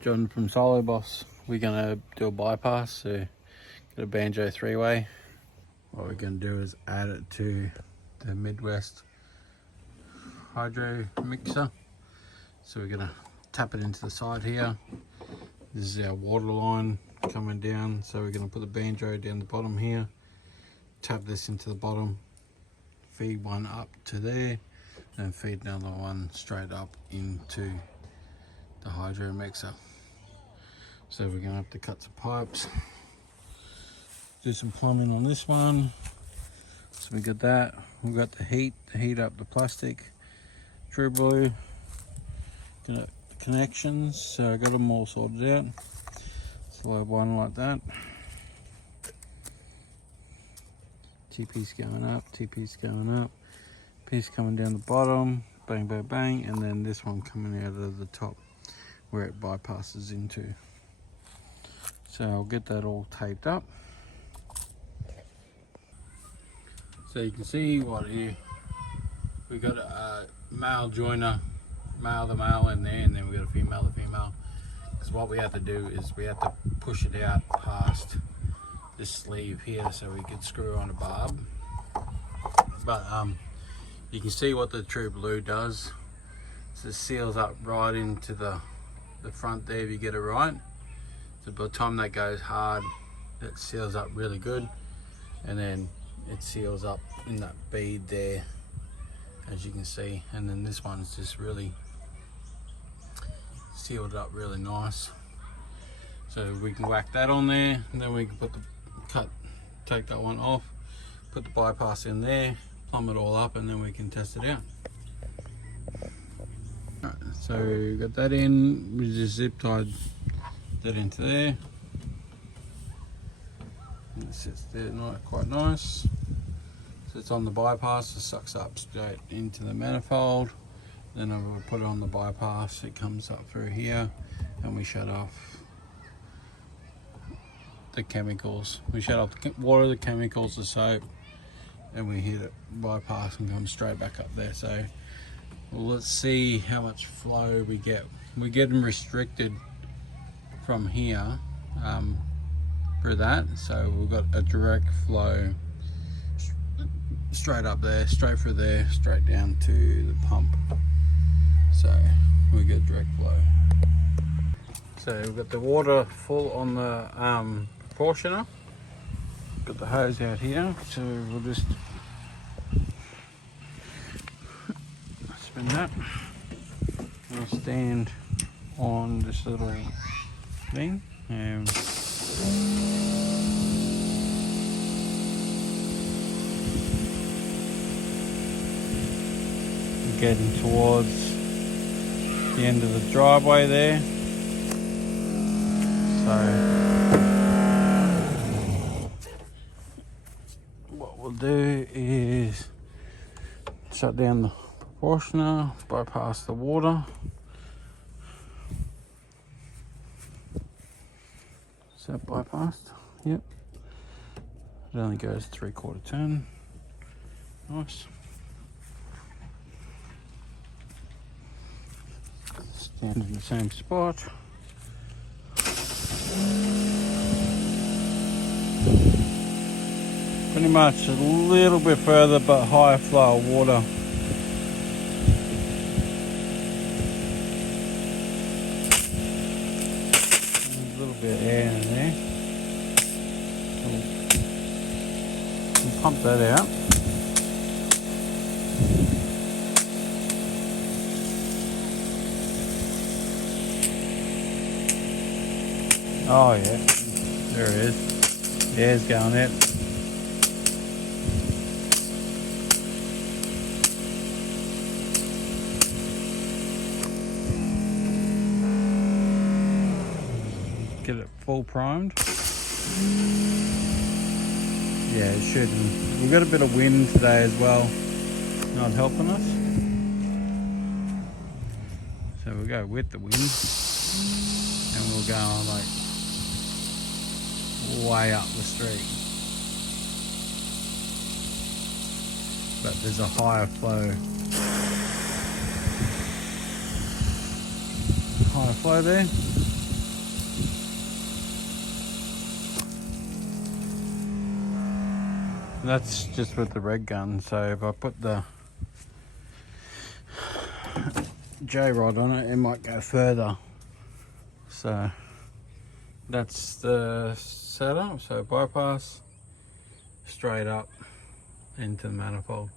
John from Solo Boss. We're gonna do a bypass, so get a banjo 3-way. What we're gonna do is add it to the Midwest hydro mixer. So we're gonna tap it into the side here. This is our water line coming down, so we're gonna put the banjo down the bottom here, tap this into the bottom, feed one up to there, and feed another one straight up into the hydro mixer. So we're gonna have to cut some pipes, do some plumbing on this one. So we got that. We've got the heat up the plastic, True Blue, got the connections. So I got them all sorted out. Slow one like that. Two-piece going up, two-piece going up, piece coming down the bottom, bang, bang, bang, and then this one coming out of the top where it bypasses into. So I'll get that all taped up. So you can see what here, we got a male joiner, male to male in there, and then we got a female to female. Because what we have to do is we have to push it out past this sleeve here so we could screw on a barb. But you can see what the True Blue does. So it seals up right into the front there if you get it right. So by the time that goes hard, it seals up really good, and then it seals up in that bead there, as you can see. And then this one's just really sealed up really nice. So we can whack that on there, and then we can put the take that one off, put the bypass in there, plumb it all up, and then we can test it out. Alright, so we got that in, we just zip tied that into there. And it sits there quite nice. So it's on the bypass, it sucks up straight into the manifold. Then I will put it on the bypass, it comes up through here, and we shut off the chemicals. We shut off the water, the chemicals, the soap, and we hit it bypass and come straight back up there. So let's see how much flow we get. We're getting restricted from here for that, so we've got a direct flow straight up there, straight through there, straight down to the pump. So we get direct flow. So we've got the water full on the proportioner. Got the hose out here, so we'll just spin that. We'll stand on this little thing and we're getting towards the end of the driveway there. So what we'll do is shut down the proportioner, bypass the water. Is that bypassed? Yep. It only goes 3/4 turn. Nice. Stand in the same spot. Pretty much a little bit further, but higher flow of water. A little bit of air in there. We'll pump that out. Oh yeah, there it is. The air's going out. Get it full primed. Yeah, it should. We've got a bit of wind today as well, not helping us. So we'll go with the wind, and we'll go on like way up the street. But there's a higher flow. Higher flow there. That's just with the red gun, so if I put the J-rod on it, it might go further. So that's the setup. So bypass straight up into the manifold.